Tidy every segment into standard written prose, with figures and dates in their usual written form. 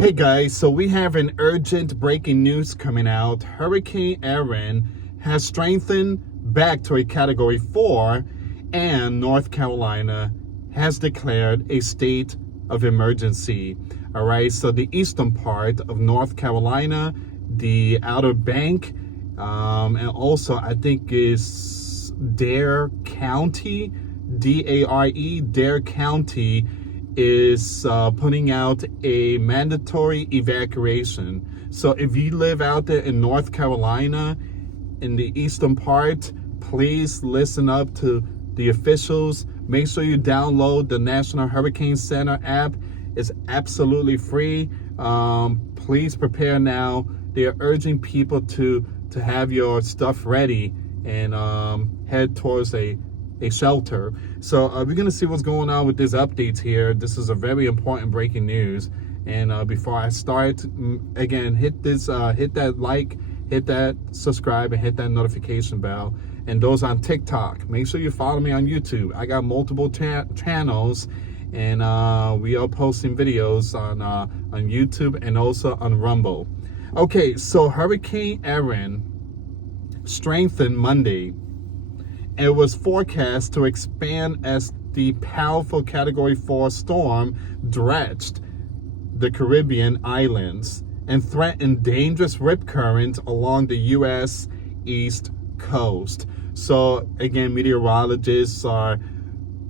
Hey guys, so we have an urgent breaking news coming out. Hurricane Erin has strengthened back to a Category 4, and North Carolina has declared a state of emergency. All right, so the eastern part of North Carolina, the Outer Bank, and also I think is Dare County, D-A-R-E, Dare County, is putting out a mandatory evacuation. So if you live out there in North Carolina, in the eastern part, please listen up to the officials. Make sure you download the National Hurricane Center app. It's absolutely free. Please prepare now. They are urging people to have your stuff ready and head towards a shelter. So we're gonna see what's going on with these updates here. This is a very important breaking news. And before I start, again, hit that like, hit that subscribe, and hit that notification bell. And those on TikTok, make sure you follow me on YouTube. I got multiple channels, and we are posting videos on YouTube and also on Rumble. Okay, so Hurricane Erin strengthened Monday. It was forecast to expand as the powerful Category 4 storm drenched the Caribbean islands and threatened dangerous rip currents along the U.S. East Coast. So again, meteorologists are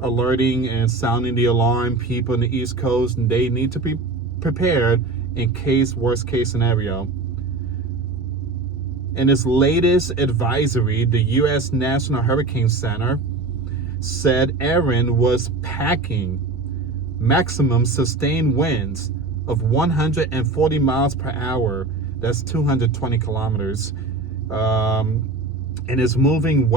alerting and sounding the alarm. People in the East Coast, and they need to be prepared in case worst case scenario. In its latest advisory, the U.S. National Hurricane Center said Erin was packing maximum sustained winds of 140 miles per hour. That's 220 kilometers. And is moving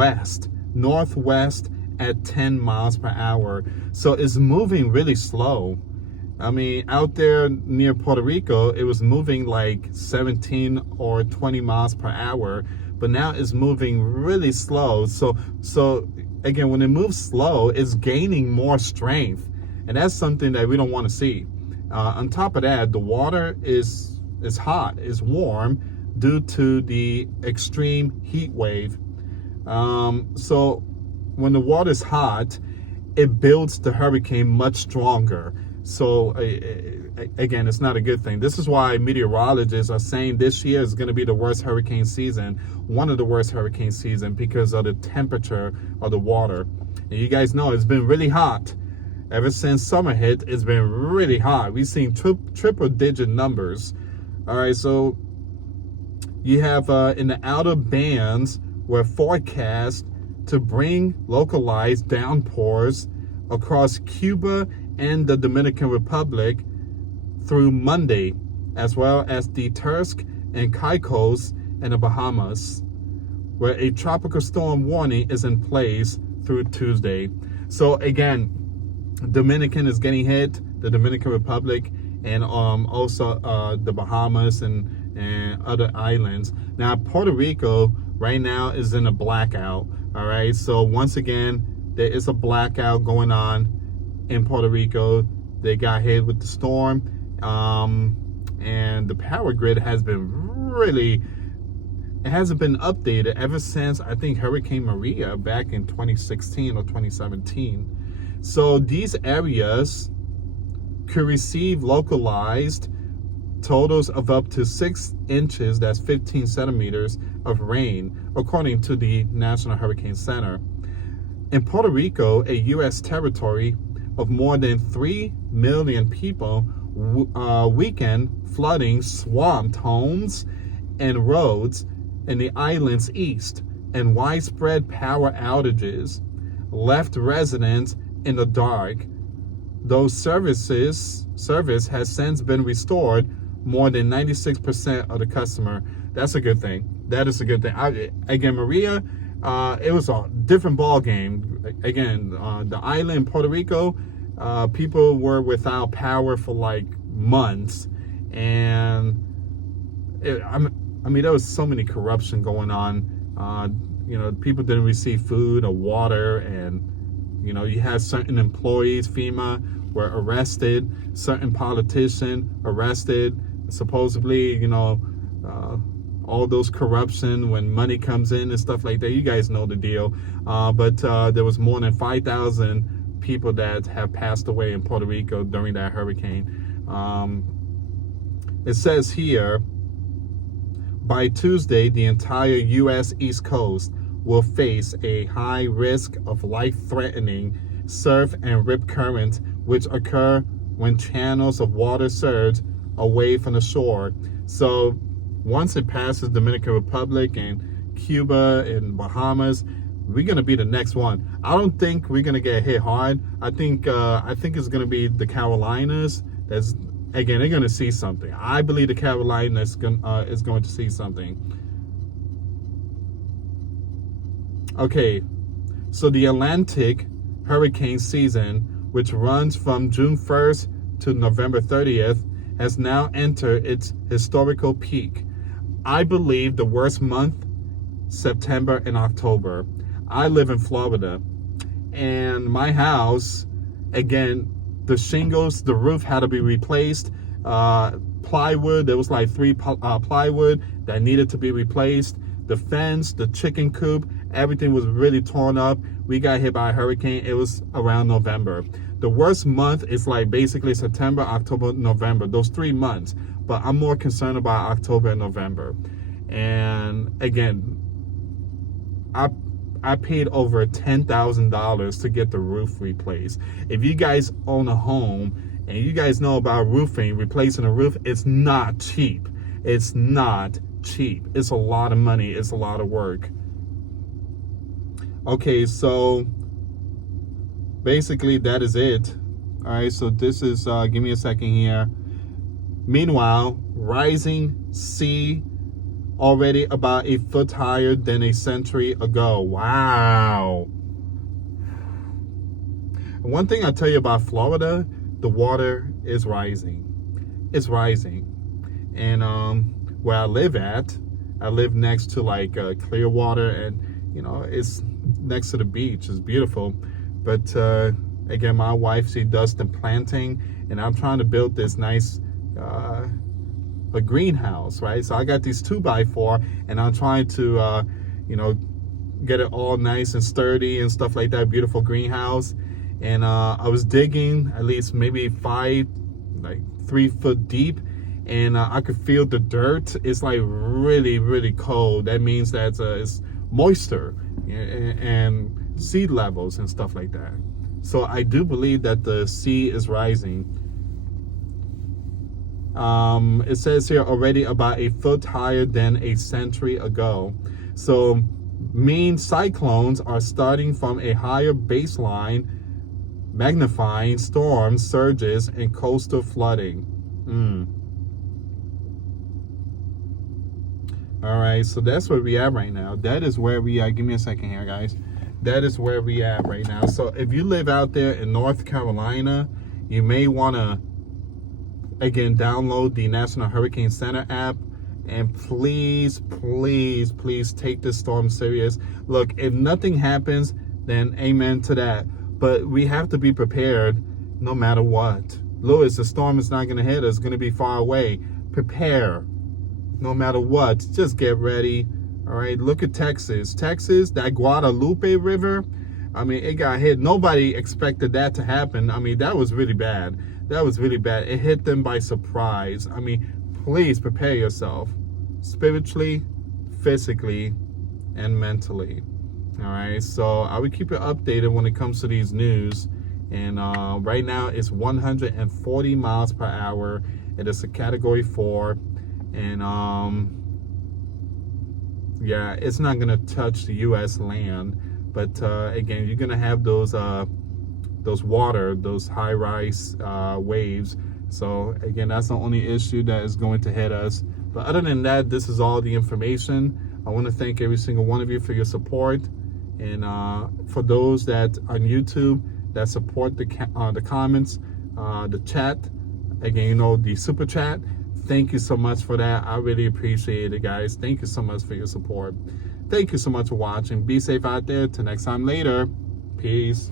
northwest at 10 miles per hour. So it's moving really slow. I mean, out there near Puerto Rico, it was moving like 17 or 20 miles per hour, but now it's moving really slow. So again, when it moves slow, it's gaining more strength, and that's something that we don't want to see. On top of that, the water is hot, is warm due to the extreme heat wave. So when the water is hot, it builds the hurricane much stronger. So again, it's not a good thing. This is why meteorologists are saying this year is going to be the worst hurricane season, one of the worst hurricane season, because of the temperature of the water. And you guys know it's been really hot. Ever since summer hit, it's been really hot. We've seen triple digit numbers. All right, so you have in the outer bands, we're forecast to bring localized downpours across Cuba and the Dominican Republic through Monday, as well as the Turks and Caicos and the Bahamas, where a tropical storm warning is in place through Tuesday. So again, Dominican is getting hit, the Dominican Republic, and also the Bahamas and other islands. Now, Puerto Rico right now is in a blackout. All right, so once again, there is a blackout going on in Puerto Rico. They got hit with the storm, and the power grid has been it hasn't been updated ever since, I think, Hurricane Maria back in 2016 or 2017. So these areas could receive localized totals of up to 6 inches, that's 15 centimeters of rain, according to the National Hurricane Center. In Puerto Rico, a U.S. territory of more than 3 million people, weekend flooding swamped homes and roads in the island's east, and widespread power outages left residents in the dark. Though service has since been restored, more than 96% of the customer. That's a good thing. That is a good thing. Again, Maria, it was a different ball game. Again, the island, Puerto Rico, people were without power for like months, and I mean, there was so many corruption going on. People didn't receive food or water, and you had certain employees, FEMA, were arrested. Certain politician arrested. Supposedly, all those corruption when money comes in and stuff like that. You guys know the deal. But there was more than 5,000 people that have passed away in Puerto Rico during that hurricane. It says here, by Tuesday, the entire U.S. East Coast will face a high risk of life-threatening surf and rip currents, which occur when channels of water surge away from the shore. So once it passes Dominican Republic and Cuba and Bahamas, we're gonna be the next one. I don't think we're gonna get hit hard. I think it's gonna be the Carolinas. Again, they're gonna see something. I believe the Carolinas is going to see something. Okay, so the Atlantic hurricane season, which runs from June 1st to November 30th, has now entered its historical peak. I believe the worst month, September and October. I live in Florida, and my house, again, the shingles, the roof had to be replaced. Plywood, there was like 3 plywood that needed to be replaced. The fence, the chicken coop, everything was really torn up. We got hit by a hurricane. It was around November. The worst month is like basically September, October, November, those 3 months. But I'm more concerned about October and November. And again, I paid over $10,000 to get the roof replaced. If you guys own a home and you guys know about roofing, replacing a roof, it's not cheap. It's not cheap. It's a lot of money. It's a lot of work. Okay, so basically that is it. All right, so this is, give me a second here. Meanwhile, rising sea already about a foot higher than a century ago. Wow. One thing I'll tell you about Florida, the water is rising. It's rising. And where I live at, I live next to like Clearwater, and it's next to the beach. It's beautiful. But again, my wife, she does the planting, and I'm trying to build this nice a greenhouse, right? So I got these 2x4, and I'm trying to get it all nice and sturdy and stuff like that. Beautiful greenhouse. And I was digging at least maybe 3 foot deep, and I could feel the dirt. It's like really, really cold. That means that it's moisture and sea levels and stuff like that. So I do believe that the sea is rising. It says here already about a foot higher than a century ago. So mean cyclones are starting from a higher baseline, magnifying storms, surges, and coastal flooding. All right, so that's where we at right now. That is where we are. Give me a second here, guys. That is where we at right now. So if you live out there in North Carolina, you may want to, again, download the National Hurricane Center app, and please, please, please take this storm serious. Look, if nothing happens, then amen to that. But we have to be prepared no matter what. Lewis, the storm is not going to hit us. It's going to be far away. Prepare no matter what. Just get ready. All right, look at Texas. Texas, that Guadalupe River, I mean, it got hit. Nobody expected that to happen. I mean, that was really bad. That was really bad. It hit them by surprise. I mean, please prepare yourself spiritually, physically, and mentally. All right, so I will keep you updated when it comes to these news. And right now it's 140 miles per hour. It is a category 4. And yeah, it's not gonna touch the U.S. land, but again, you're gonna have those high-rise waves. So again, that's the only issue that is going to hit us. But other than that, this is all the information. I want to thank every single one of you for your support, and for those that on YouTube that support the comments, the chat, again, the super chat. Thank you so much for that. I really appreciate it, guys. Thank you so much for your support. Thank you so much for watching. Be safe out there. Till next time later. Peace.